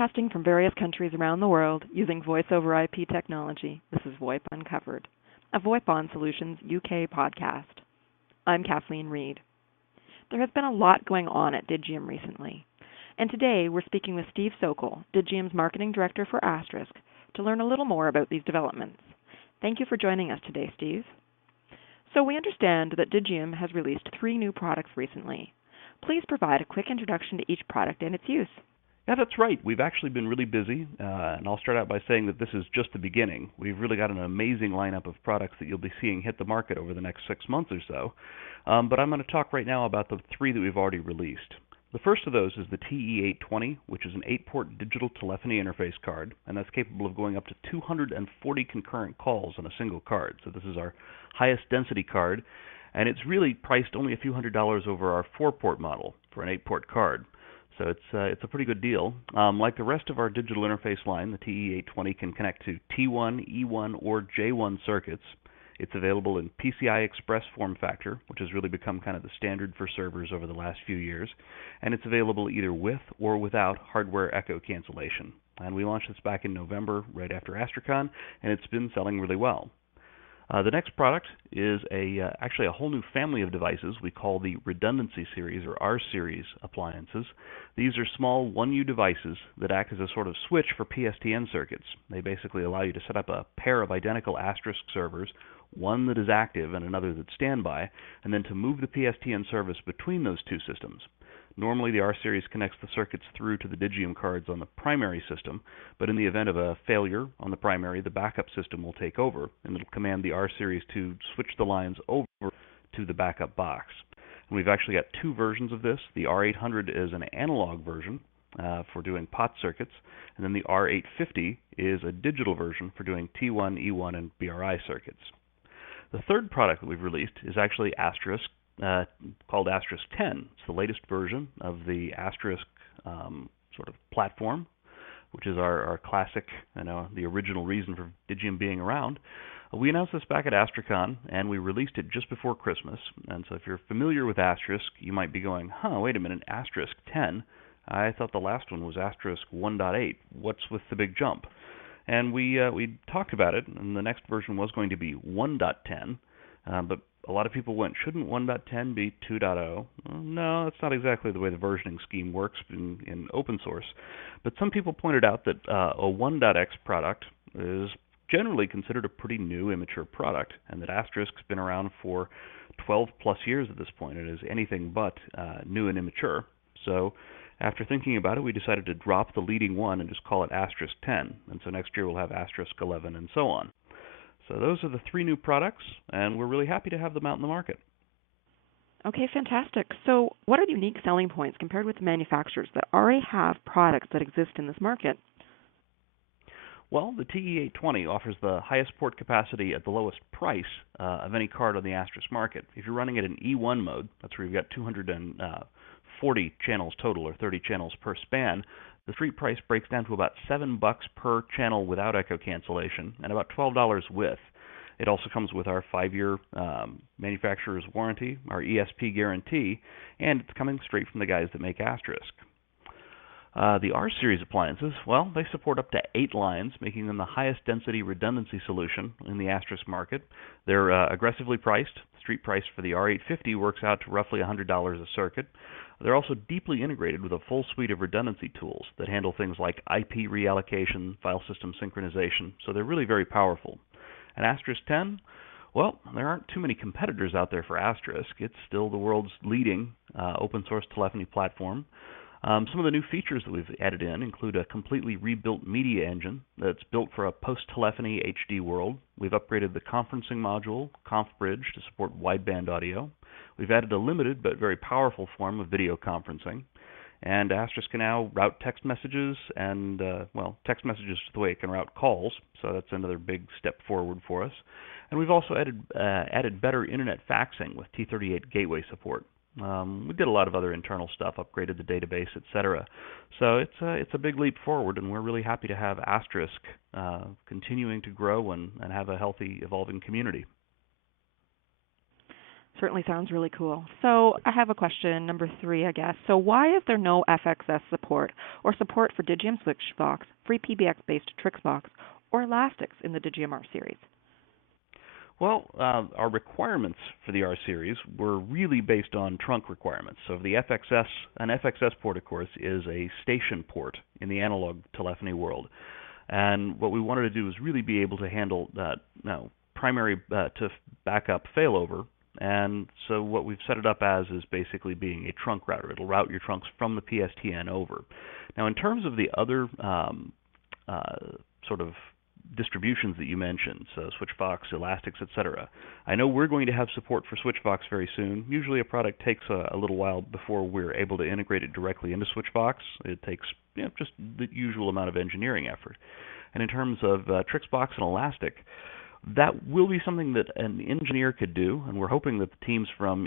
Broadcasting from various countries around the world using voice over IP technology, this is VoIP Uncovered, a VoIPon Solutions UK podcast. I'm Kathleen Reed. There has been a lot going on at Digium recently, and today we're speaking with Steve Sokol, Digium's Marketing Director for Asterisk, to learn a little more about these developments. Thank you for joining us today, Steve. So we understand that Digium has released 3 new products recently. Please provide a quick introduction to each product and its use. Yeah, that's right. We've actually been really busy, and I'll start out by saying that this is just the beginning. We've really got an amazing lineup of products that you'll be seeing hit the market over the next 6 months or so. But I'm going to talk right now about the 3 that we've already released. The first of those is the TE820, which is an 8-port digital telephony interface card, and that's capable of going up to 240 concurrent calls on a single card. So this is our highest density card, and it's really priced only a few $100s over our 4-port model for an 8-port card. So it's a pretty good deal. Like the rest of our digital interface line, the TE820 can connect to T1, E1, or J1 circuits. It's available in PCI Express form factor, which has really become kind of the standard for servers over the last few years. And it's available either with or without hardware echo cancellation. And we launched this back in November, right after AstriCon, and it's been selling really well. The next product is actually a whole new family of devices we call the Redundancy Series or R-Series appliances. These are small 1U devices that act as a sort of switch for PSTN circuits. They basically allow you to set up a pair of identical Asterisk servers, one that is active and another that's standby, and then to move the PSTN service between those two systems. Normally, the R-Series connects the circuits through to the Digium cards on the primary system, but in the event of a failure on the primary, the backup system will take over, and it'll command the R-Series to switch the lines over to the backup box. And we've actually got 2 versions of this. The R800 is an analog version for doing POT circuits, and then the R850 is a digital version for doing T1, E1, and BRI circuits. The third product that we've released is actually Asterisk, called Asterisk 10. It's the latest version of the Asterisk sort of platform, which is our classic, the original reason for Digium being around. We announced this back at AstriCon, and we released it just before Christmas. And so if you're familiar with Asterisk, you might be going, wait a minute, Asterisk 10? I thought the last one was Asterisk 1.8. What's with the big jump? And we talked about it, and the next version was going to be 1.10, but a lot of people went, shouldn't 1.10 be 2.0? No, that's not exactly the way the versioning scheme works in open source. But some people pointed out that a 1.x product is generally considered a pretty new, immature product, and that Asterisk's been around for 12 plus years at this point. It is anything but new and immature. So after thinking about it, we decided to drop the leading one and just call it Asterisk 10. And so next year we'll have Asterisk 11 and so on. So those are the 3 new products, and we're really happy to have them out in the market. Okay, fantastic. So what are the unique selling points compared with the manufacturers that already have products that exist in this market? Well, the TE820 offers the highest port capacity at the lowest price of any card on the Asterisk market. If you're running it in E1 mode, that's where you've got 240 channels total, or 30 channels per span, the street price breaks down to about $7 per channel without echo cancellation, and about $12 with. It also comes with our 5-year manufacturer's warranty, our ESP guarantee, and it's coming straight from the guys that make Asterisk. The R-Series appliances, well, they support up to 8 lines, making them the highest density redundancy solution in the Asterisk market. They're aggressively priced. The street price for the R850 works out to roughly $100 a circuit. They're also deeply integrated with a full suite of redundancy tools that handle things like IP reallocation, file system synchronization, so they're really very powerful. And Asterisk 10, well, there aren't too many competitors out there for Asterisk. It's still the world's leading open source telephony platform. Some of the new features that we've added in include a completely rebuilt media engine that's built for a post-telephony HD world. We've upgraded the conferencing module, ConfBridge, to support wideband audio. We've added a limited but very powerful form of video conferencing. And Asterisk can now route text messages and, text messages is the way it can route calls, so that's another big step forward for us. And we've also added better internet faxing with T38 gateway support. We did a lot of other internal stuff, upgraded the database, etc. So it's a big leap forward, and we're really happy to have Asterisk continuing to grow and have a healthy, evolving community. Certainly sounds really cool. So I have a question, number 3, I guess. So why is there no FXS support or support for Digium Switchvox, free PBX-based Trixvox, or Elastics in the Digium R series? Well, our requirements for the R series were really based on trunk requirements. So the FXS, an FXS port, of course, is a station port in the analog telephony world. And what we wanted to do is really be able to handle that primary to backup failover. And so what we've set it up as is basically being a trunk router. It'll route your trunks from the PSTN over. Now, in terms of the other sort of distributions that you mentioned, so SwitchVox, Elastics, etc. I know we're going to have support for SwitchVox very soon. Usually a product takes a little while before we're able to integrate it directly into SwitchVox. It takes just the usual amount of engineering effort. And in terms of Trixbox and Elastic, that will be something that an engineer could do, and we're hoping that the teams from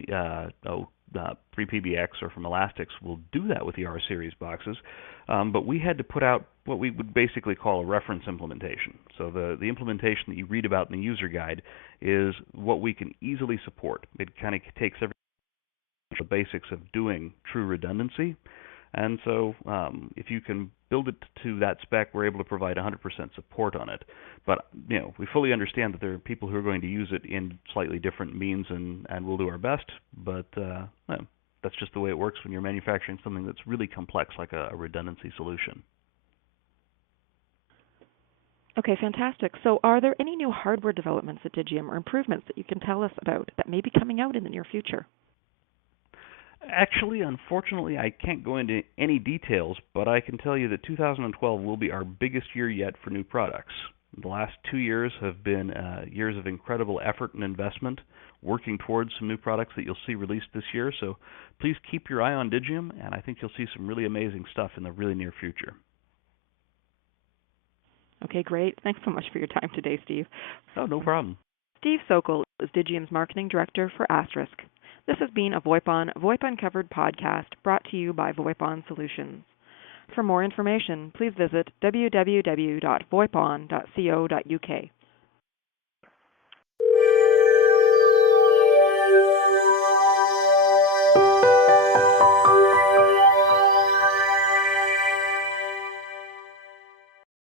FreePBX or from Elastics will do that with the R series boxes. But we had to put out what we would basically call a reference implementation. So the implementation that you read about in the user guide is what we can easily support. It kind of takes every the basics of doing true redundancy. And so if you can build it to that spec, we're able to provide 100% support on it. But we fully understand that there are people who are going to use it in slightly different means, and we'll do our best. But that's just the way it works when you're manufacturing something that's really complex, like a redundancy solution. Okay, fantastic. So are there any new hardware developments at Digium or improvements that you can tell us about that may be coming out in the near future? Actually, unfortunately, I can't go into any details, but I can tell you that 2012 will be our biggest year yet for new products. The last 2 years have been years of incredible effort and investment, working towards some new products that you'll see released this year. So please keep your eye on Digium, and I think you'll see some really amazing stuff in the really near future. Okay, great. Thanks so much for your time today, Steve. Oh, no problem. Steve Sokol is Digium's Marketing Director for Asterisk. This has been a VoIP Uncovered podcast brought to you by VoIPon Solutions. For more information, please visit www.voipon.co.uk.